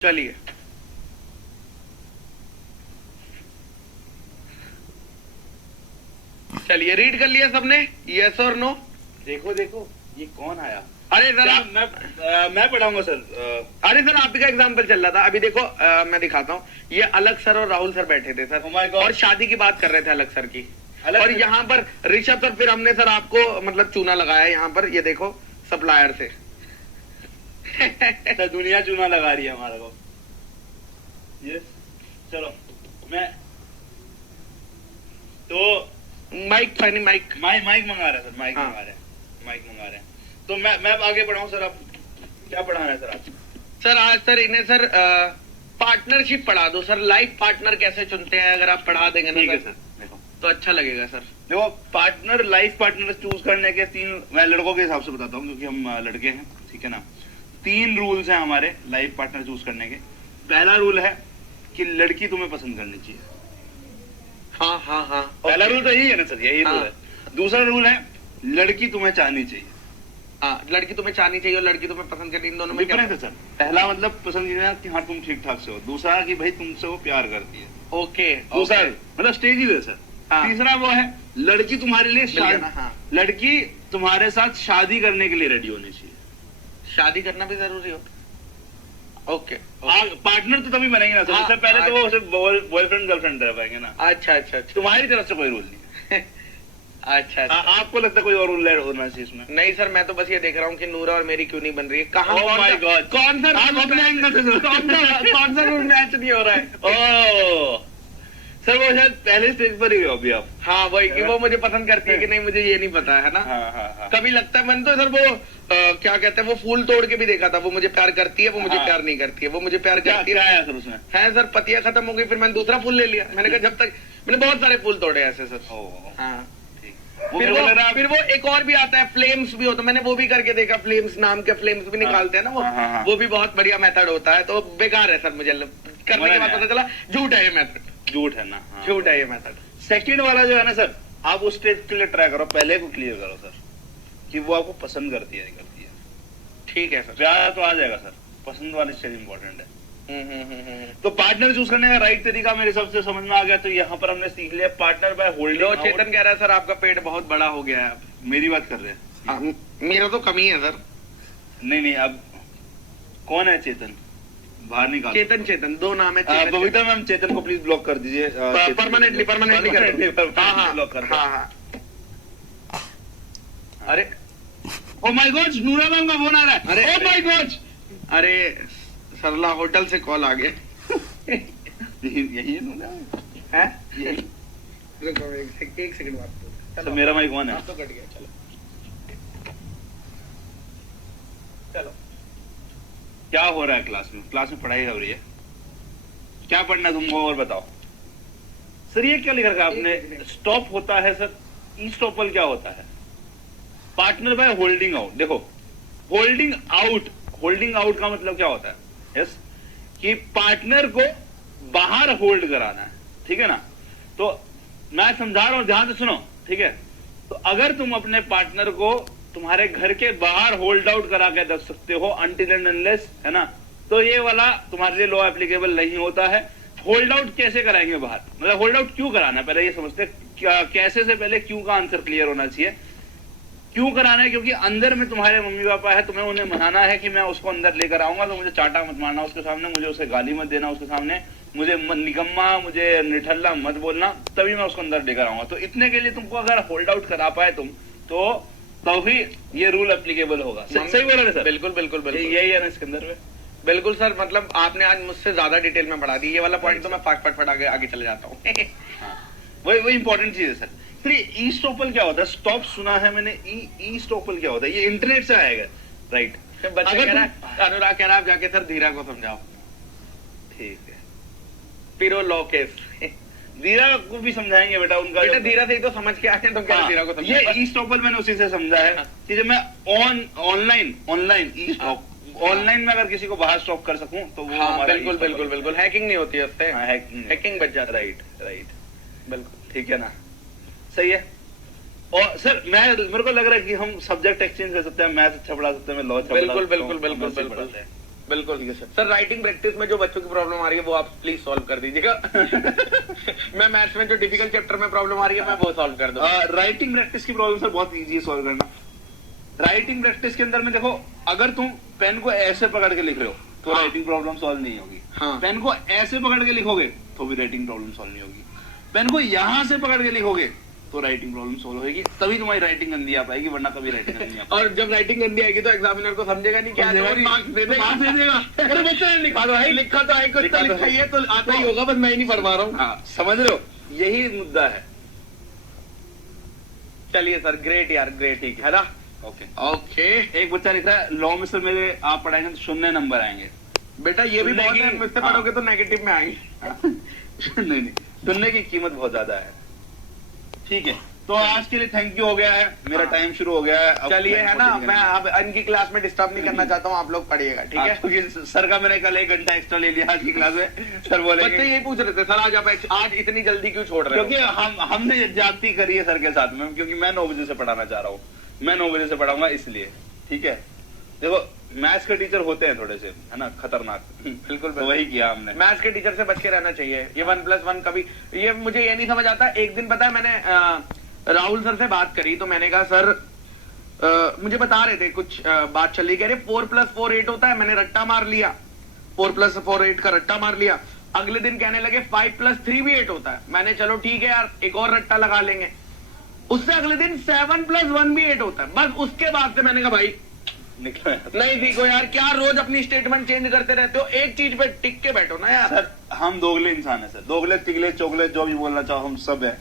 चलिए चलिए रीड कर लिया सबने, यस और नो। देखो देखो ये कौन आया। अरे सर मैं पढ़ाऊंगा सर। अरे सर आप ही का एग्जाम्पल चल रहा था अभी। देखो मैं दिखाता हूँ। ये अलग सर और राहुल सर बैठे थे सर। Oh my God। और शादी की बात कर रहे थे अलग सर की। अलग और सर- यहाँ पर ऋषभ सर, फिर हमने सर आपको मतलब चूना लगाया यहाँ पर, ये देखो सप्लायर से। सर दुनिया चूना लगा रही है हमारे को। यस चलो मैं तो माइक फनी माइक। माइक मंगा रहा है सर। माइक हाँ। मंगा रहे हैं। माइक मंगा रहे हैं। तो मैं अब आगे बढ़ाऊं सर। आप क्या पढ़ाना है सर आप? सर आज सर इन्हें सर पार्टनरशिप पढ़ा दो सर। लाइफ पार्टनर कैसे चुनते हैं अगर आप पढ़ा देंगे ठीक ना है सर सर। देखो तो अच्छा लगेगा सर। देखो पार्टनर लाइफ पार्टनर चूज करने के तीन, मैं लड़कों के हिसाब से बताता हूँ क्योंकि हम लड़के हैं, ठीक है ना। तीन रूल्स हैं हमारे लाइफ पार्टनर चूज करने के। पहला रूल है कि लड़की तुम्हें पसंद करनी चाहिए। हाँ हाँ हाँ। पहला रूल तो यही है ना सर, यही हाँ। रूल है। दूसरा रूल है लड़की तुम्हें चाहनी चाहिए। हाँ, लड़की तुम्हें चाहनी चाहिए और लड़की तुम्हें पसंद करनी, इन दोनों में क्या? डिफरेंस है सर। पहला मतलब पसंद करना कि हाँ तुम ठीक ठाक से हो। दूसरा कि भाई तुमसे वो प्यार करती है। ओके दूसरा ओके। मतलब स्टेज है सर। हाँ। तीसरा वो है लड़की तुम्हारे लिए मिल गया ना, शादी, हाँ। लड़की तुम्हारे साथ शादी करने के लिए रेडी होनी चाहिए। शादी करना भी जरूरी होता। ओके पार्टनर तो तभी बनेंगे ना सर। हाँ, उससे पहले तो वो सिर्फ बॉयफ्रेंड गर्लफ्रेंड रह पाएंगे ना। अच्छा अच्छा अच्छा तुम्हारी तरफ से कोई रूल नहीं है। अच्छा अच्छा। आपको लगता है कोई और रूल होना चाहिए इसमें? नहीं सर, मैं तो बस ये देख रहा हूँ कि नूरा और मेरी क्यों नहीं बन रही है। कहाँ Oh my God। कौन सा आप अपने एंगल से सुनो। कौन सा रूल मैच नहीं हो रहा है? ओह सर वो शायद पहले स्टेज पर ही हो अभी आप। हाँ वही कि वो मुझे पसंद करती है कि नहीं, मुझे ये नहीं पता है ना। हाँ हाँ हाँ। कभी लगता है मैंने तो सर वो क्या कहते हैं, वो फूल तोड़ के भी देखा था। वो मुझे प्यार करती है, वो मुझे हाँ। प्यार नहीं करती है। वो मुझे प्यार क्या करती क्या है है सर उसमें? है सर, पतिया खत्म हो गई, फिर मैंने दूसरा फूल ले लिया। मैंने कहा जब तक, मैंने बहुत सारे फूल तोड़े ऐसे सर। ओह हाँ ठीक। फिर वो एक और भी आता है, फ्लेम्स भी होता है। मैंने वो भी करके देखा, फ्लेम्स नाम के फ्लेम्स भी निकालते हैं ना वो। हाँ, हाँ, हाँ। वो भी बहुत बढ़िया मेथड होता है। तो बेकार है सर, मुझे करने के बाद पता चला झूठ है ये मेथड। झूठ है ना। हाँ। झूठ है ये मेथड। सेकंड वाला जो है ना सर, आप उस स्टेज के लिए ट्राई करो। पहले को क्लियर करो सर कि वो आपको पसंद करती है नहीं करती है। ठीक है सर। प्यार तो आ जाएगा सर, पसंद वाली स्टेज इंपॉर्टेंट है। हम्म। तो पार्टनर चूज करने का राइट तरीका मेरे हिसाब से समझ में आ गया। तो यहाँ पर हमने सीख लिया पार्टनर बाय लो होल्डिंग। चेतन कह रहा है सर आपका पेट बहुत बड़ा हो गया है अब। मेरी बात कर रहे हैं? हाँ, मेरा तो कमी है सर। नहीं नहीं, अब कौन है चेतन? बाहर निकाल। चेतन चेतन दो नाम है। चेतन, बबीता मैम चेतन को प्लीज ब्लॉक कर दीजिए। परमानेंटली कर दो। हाँ हाँ ब्लॉक कर दो। हाँ हाँ। अरे ओ माय गॉड, नूरा मैम का फोन आ रहा है। अरे, ओ माय गॉड। अरे सरला होटल से कॉल आ गया यही है नूरा है। यही। रुको एक सेकंड बात। तो मेरा माइक कौन है? हाँ, तो कट गया। चलो चलो। क्या हो रहा है क्लास में? क्लास में पढ़ाई हो रही है? क्या पढ़ना है तुमको और बताओ सर। ये क्या लिख रखा है आपने? स्टॉप होता है सर। ई स्टॉपल क्या होता है? Partner by holding out. देखो होल्डिंग आउट का मतलब क्या होता है? यस, कि पार्टनर को बाहर होल्ड कराना है, ठीक है ना। तो मैं समझा रहा हूं, ध्यान से सुनो, ठीक है। तो अगर तुम अपने पार्टनर को तुम्हारे घर के बाहर होल्ड आउट करा के रख सकते हो अनटिल एंड अनलेस, है ना, तो ये वाला तुम्हारे लिए लॉ एप्लीकेबल नहीं होता है। होल्ड आउट कैसे कराएंगे बाहर, मतलब होल्ड आउट क्यों कराना है, पहले ये समझते हैं। कैसे से पहले क्यों का आंसर क्लियर होना चाहिए। क्यों कराना है? क्योंकि अंदर में तुम्हारे मम्मी पापा है, तुम्हें उन्हें मनाना है कि मैं उसको अंदर लेकर आऊंगा तो मुझे चाटा मत मारना उसके सामने, मुझे उसे गाली मत देना उसके सामने, मुझे निकम्मा, मुझे निठल्ला मत बोलना, तभी मैं उसको अंदर लेकर आऊंगा। तो इतने के लिए तुमको अगर होल्ड आउट करा पाए तुम, तो तभी ये रूल एप्लीकेबल होगा। सही बोला ना सर? बिल्कुल बिल्कुल बिल्कुल यही है ना इसके अंदर में। बिल्कुल सर। मतलब आपने आज मुझसे ज्यादा डिटेल में पढ़ा दी। ये वाला पॉइंट तो मैं फट आगे चले जाता हूँ वही इंपॉर्टेंट चीज है सर। फिर ई स्टॉपल क्या होता है? स्टॉप सुना है मैंने। ई स्टॉपल क्या होता है? ये इंटरनेट से आएगा, राइट। बच्चा कह रहा है, अनुराग कह रहा है आप जाके सर धीरा को समझाओ। ठीक है, पिरो लॉ केस। धीरा को भी समझाएंगे बेटा। उनका बेटा धीरा से ही तो समझ के आए हैं, तो क्या धीरा को समझाओ। ये ई स्टॉपल मैंने उसी से समझा है कि जब मैं ऑनलाइन ई स्टॉप, ऑनलाइन में अगर किसी को बाहर स्टॉप कर सकूं तो वो हाँ, हमारा बिल्कुल बिल्कुल बिल्कुल। हैकिंग नहीं होती है उससे। हैकिंग बच जाता है। राइट बिल्कुल ठीक है ना, सही है। और सर मेरे को लग रहा है कि हम सब्जेक्ट एक्सचेंज कर सकते हैं। मैथ अच्छा पढ़ा सकते हैं, मैं लॉ अच्छा बिल्कुल पढ़ा सकता बिल्कुल हूं, बिल्कुल हम ऐसे ही बिल्कुल पढ़ाते हैं। बिल्कुल ठीक है सर। सर राइटिंग प्रैक्टिस में जो बच्चों की प्रॉब्लम आ रही है वो आप प्लीज सॉल्व कर दीजिएगा। मैं मैथ्स में जो डिफिकल्ट चैप्टर में प्रॉब्लम आ रही है मैं वो सॉल्व कर दूंगा। राइटिंग प्रैक्टिस की प्रॉब्लम सर बहुत इजी है सॉल्व करना। राइटिंग प्रैक्टिस के अंदर में देखो, अगर तुम पेन को ऐसे पकड़ के लिख रहे हो तो हाँ। राइटिंग प्रॉब्लम सॉल्व नहीं होगी। हाँ। पेन को ऐसे पकड़ के लिखोगे तो भी राइटिंग प्रॉब्लम सॉल्व नहीं होगी। पेन को यहां से पकड़ के लिखोगे तो राइटिंग प्रॉब्लम सॉल्व होगी, तभी तुम्हारी राइटिंग गंदी आ पाएगी, वरना कभी राइटिंग गंदी आ और जब राइटिंग गंदी आएगी तो एग्जामिनर को समझेगा नहीं क्या मार्क्स दे देगा। अरे बच्चे ने लिखा तो है, लिखा तो है, कुछ तो लिखा ही है, तो आता ही होगा, बस मैं ही नहीं पढ़ पा रहा हूँ। हाँ, समझ रहे हो, यही मुद्दा है। चलिए सर, ग्रेट यार, ग्रेट, ठीक है ना। ओके ओके एक बच्चा लिख रहा है लॉ में सर मेरे आप पढ़ाएंगे तो 0 नंबर आएंगे। बेटा ये भी बहुत है, मुझसे हाँ। पढ़ोगे तो नेगेटिव में आएंगे। नहीं, सुनने की कीमत बहुत ज्यादा है। ठीक है, तो आज के लिए थैंक यू हो गया है, मेरा हाँ। टाइम शुरू हो गया है। अब चलिए, है ना, टाइम मैं अब इनकी क्लास में डिस्टर्ब नहीं करना चाहता हूँ, आप लोग पढ़िएगा, ठीक है। क्योंकि सर का मैंने कल 1 घंटा एक्स्ट्रा ले लिया आज की क्लास में। सर बोलेंगे बच्चे यही पूछ रहे थे सर आज आप आज इतनी जल्दी क्यों छोड़ रहे हो? क्योंकि हमने ज्यादती करी है सर के साथ में, क्योंकि मैं 9 बजे से पढ़ाना चाह रहा हूँ, मैं 9 बजे से पढ़ाऊंगा इसलिए। ठीक है, देखो मैथ्स के टीचर होते हैं थोड़े से, है ना, खतरनाक। बिल्कुल तो वही किया हमने। मैथ्स के टीचर से बच के रहना चाहिए। ये 1+1 कभी, ये मुझे ये नहीं समझ आता। एक दिन पता है मैंने राहुल सर से बात करी, तो मैंने कहा सर मुझे बता रहे थे कुछ बात चल रही, कह रहे 4+4 8 होता है, मैंने रट्टा मार लिया, 4+4 8 का रट्टा मार लिया। अगले दिन कहने लगे 5+3 भी 8 होता है। मैंने चलो ठीक है यार, एक और रट्टा लगा लेंगे। उससे अगले दिन 7+1 भी 8 होता है। बस उसके बाद से मैंने कहा भाई निकलो नहीं सीखो यार, क्या रोज अपनी स्टेटमेंट चेंज करते रहते हो, एक चीज पे टिक के बैठो ना यार। सर, हम दोगले इंसान है सर, दोगले तिगले चोगले जो भी बोलना चाहो हम सब है।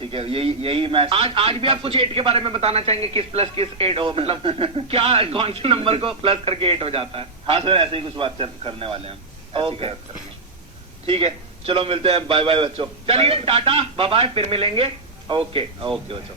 ठीक है, यही मैं आज भी आप कुछ 8 के बारे में बताना चाहेंगे, किस प्लस किस 8 हो, मतलब क्या कौन से नंबर को प्लस करके 8 हो जाता है? हाँ सर, ऐसे ही कुछ बात करने वाले हैं हम। ओके। ठीक है, चलो मिलते हैं, बाय बाय बच्चों। चलिए टाटा बाय बाय, फिर मिलेंगे। ओके ओके बच्चों।